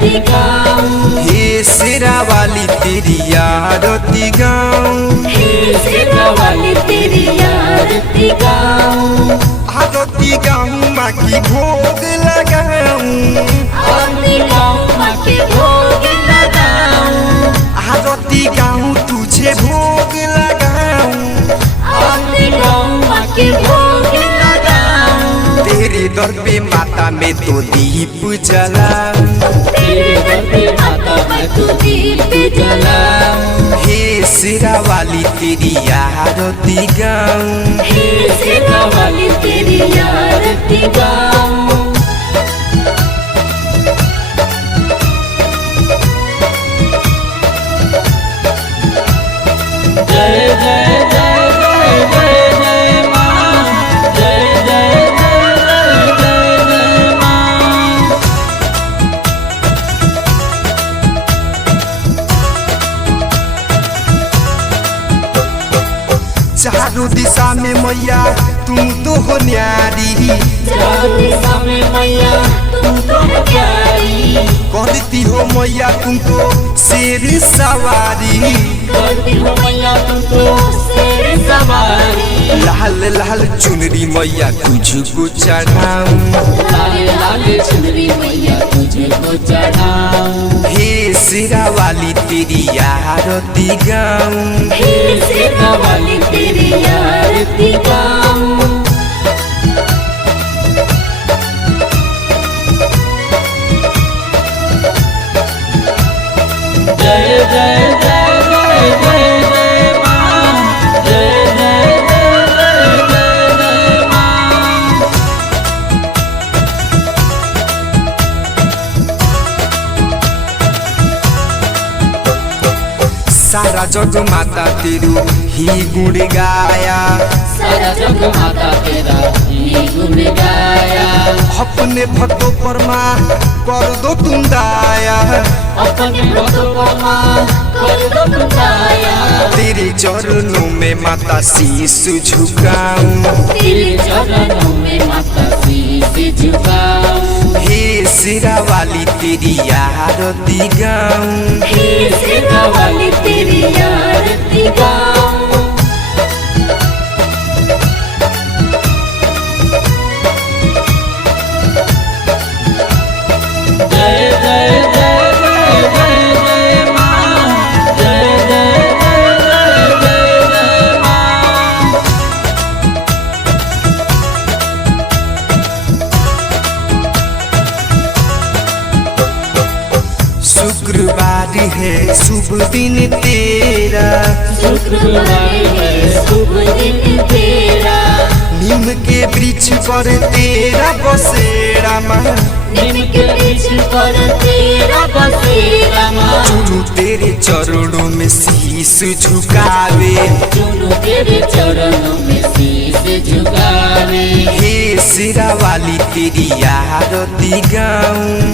आरती गाऊं, हे शेरा वाली तेरी आरती गाऊं, हे शेरा वाली तेरी आरती गाऊं, आरती गाऊं माँ की भोग लगाऊं, आरती गाऊं माँ के भोग लगाऊं, आरती गाऊं तुझे भोग लगाऊं, आरती गाऊं माँ के भोग लगाऊं, तेरे दर पे माता में तो दीप जलाऊं, तेरे दर पे माता मैं तो दीप जलाऊं, हे शेरा वाली तेरी आरती गाऊं, हे शेरा वाली तेरी आरती गाऊं। जय जय जय जय जय जय माँ, जय जय जय जय जय जय माँ। चारों दिशा में मैया तुम तो हो न्यारी, चारों दिशा में मैया तुम तो हो प्यारी, करती हो मैया तुम तो शेर सवारी, करती हो मैया तुम तो शेर सवारी, लाल लाल चुनरी मैया तुझको चढ़ाऊं, लाल लाल चुनरी मैया तुझको चढ़ाऊं, हे शेरा वाली तेरी आरती गाऊं, हे शेरा वाली तेरी आरती गाऊं। जय जय जय जय जय जय माँ, जय जय जय जय जय जय माँ। सारा जग माता तेरू ही गुण गाया, सारा जग माता तेरा ही गुण गाया, अपने भक्तों पर माँ कर दो तुम दाया, अपने भक्तों को माँ कर दो तुम दया, तेरे चरणों में माता शीश झुकाऊं, तेरे चरणों में माता शीश झुकाऊं, हे शेरा वाली तेरी आरती गाऊं, हे शेरा वाली तेरी आरती गाऊं। जय जय जय जय जय जय माँ, जय जय जय जय जय जय माँ। शुक्रवार है शुभ दिन तेरा, शुक्रवार है शुभ दिन तेरा, नीम के वृक्ष पर तेरा बसेरा माँ, नीम के वृक्ष पर तेरा बसेरा माँ, चुनू तेरे चरणों में शीश झुकावे, चुनू तेरे चरणों में शीश झुकावे, हे शेरा वाली तेरी आरती गाऊं,